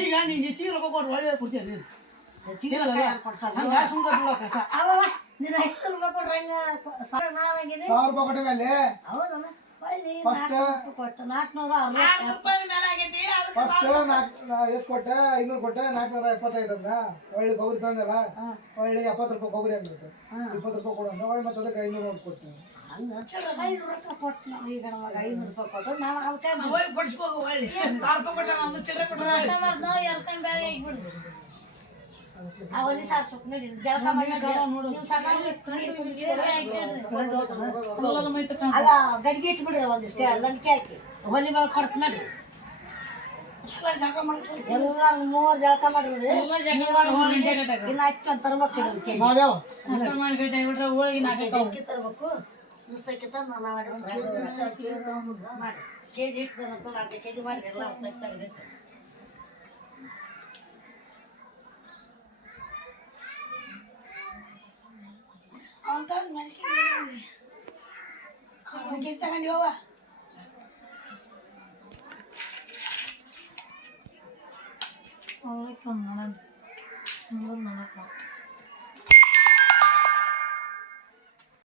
ಈಗ ನೀನು ಹೆಚ್ಚಿಗೆ ರೊಕ್ಕ ಕೊಟ್ಟು ಒಳ್ಳೆ ಕೊಡ್ತೀಯ ನೀನು ಎಷ್ಟು ಕೊಟ್ಟೆ 500 ಕೊಟ್ಟೆ 475 ಅಂದ ಒಳ್ಳೆ ಕೊಬ್ಬರಿ ತಂದಲ್ಲ ಒಳ್ಳೆ 70 ರೂಪಾಯಿ ಕೊಬ್ಬರಿ ಅಂದ್ಬಿಟ್ಟು 20 ರೂಪಾಯಿ ಕೊಡಂದ ಒಳ್ಳೆ ಮತ್ತೆ ಅದಕ್ಕೆ 500 ನೋಟ್ ಕೊಟ್ಟೆ ಅವಲ್ಲಿ ಸಾರ್ಸಕ್ ನೋಡಿ ಜಳಕ ಮಾಡಿ ಅಲ್ಲ ಗಡಿಗೆ ಇಟ್ಬಿಡ್ರಿ ಒಂದಿಷ್ಟು ಲಂಕೆ ಹಾಕಿ ಹೊಲಿ ಮೇಲೆ ಕೊಡ್ತ ಮಾಡಿ ಎಲ್ಲ 3 ಜಳಕ ಮಾಡಿಬಿಡ್ರಿ ಇನ್ನು ಅಕ್ಕಿ ತರ್ಬೇಕು ತರ್ಬೇಕು ನುಸ್ತಕ್ಕಿ ತಂದು ಮಾಡಿ ಕೆಜಿ ಇಟ್ಟು ಅರ್ಧ ಕೆಜಿ ಮಾಡಿ ಎಲ್ಲ ಅಂತ ಮೆಣಸಿನಕಾಯಿ ಅರ್ಧ ಕೆಜಿ ತಗೊಂಡಿವ ನೋಡೋಣ